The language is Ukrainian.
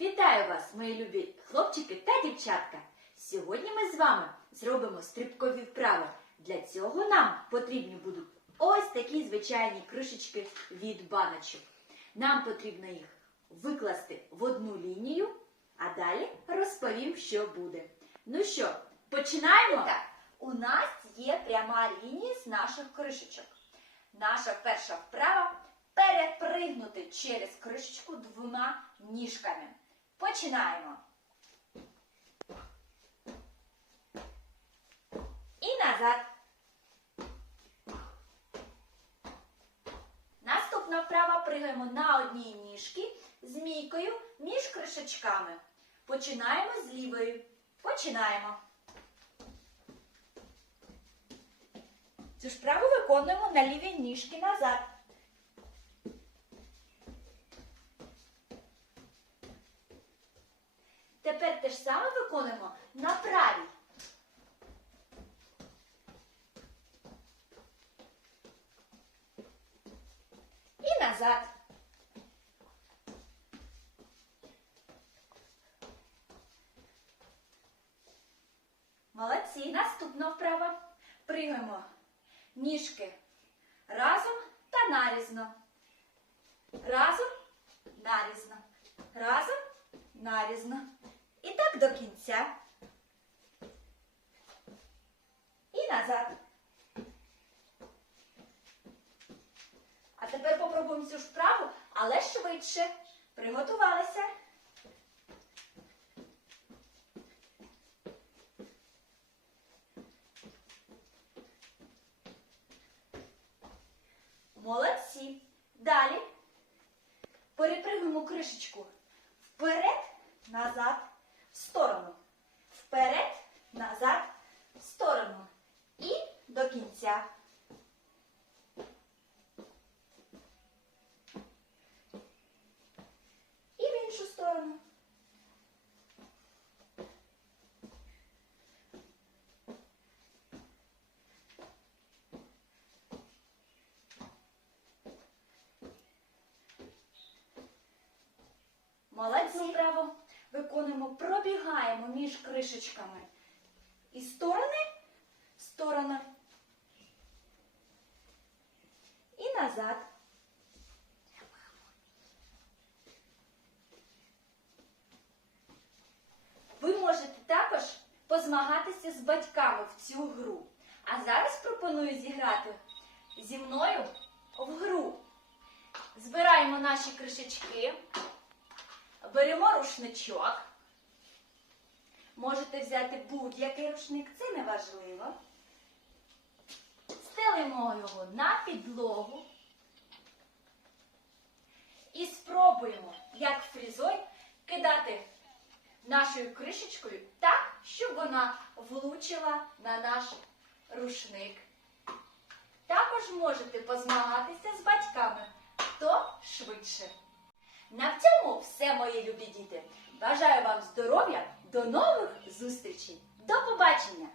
Вітаю вас, мої любі хлопчики та дівчатка! Сьогодні ми з вами зробимо стрибкові вправи. Для цього нам потрібні будуть ось такі звичайні кришечки від баночок. Нам потрібно їх викласти в одну лінію, а далі розповім, що буде. Ну що, починаємо? Так, у нас є пряма лінія з наших кришечок. Наша перша вправа перепригнути через кришечку двома ніжками. Починаємо. І назад. Наступна вправа пригаємо на одній ніжки змійкою між кришечками. Починаємо з лівої. Починаємо. Цю ж вправу виконуємо на лівій ніжки назад. Тепер те ж саме виконуємо на правій. І назад. Молодці. Наступна вправа. Пригаємо ніжки разом та нарізно. Разом, нарізно. Разом, нарізно. І так до кінця. І назад. А тепер попробуємо цю вправу, але швидше. Приготувалися. Молодці. Далі перепригуємо кришечку вперед, назад, в сторону. Вперед, назад, в сторону. І до кінця. І в іншу сторону. Молодці, право. Виконуємо, пробігаємо між кришечками. І сторони, сторона. І назад. Ви можете також позмагатися з батьками в цю гру. А зараз пропоную зіграти зі мною в гру. Збираємо наші кришечки. Беремо рушничок. Можете взяти будь-який рушник, це не важливо. Стелимо його на підлогу. І спробуємо, як фрізой, кидати нашою кришечкою так, щоб вона влучила на наш рушник. Також можете позмагатися з батьками, хто швидше. На цьому мої любі діти. Бажаю вам здоров'я, до нових зустрічей. До побачення!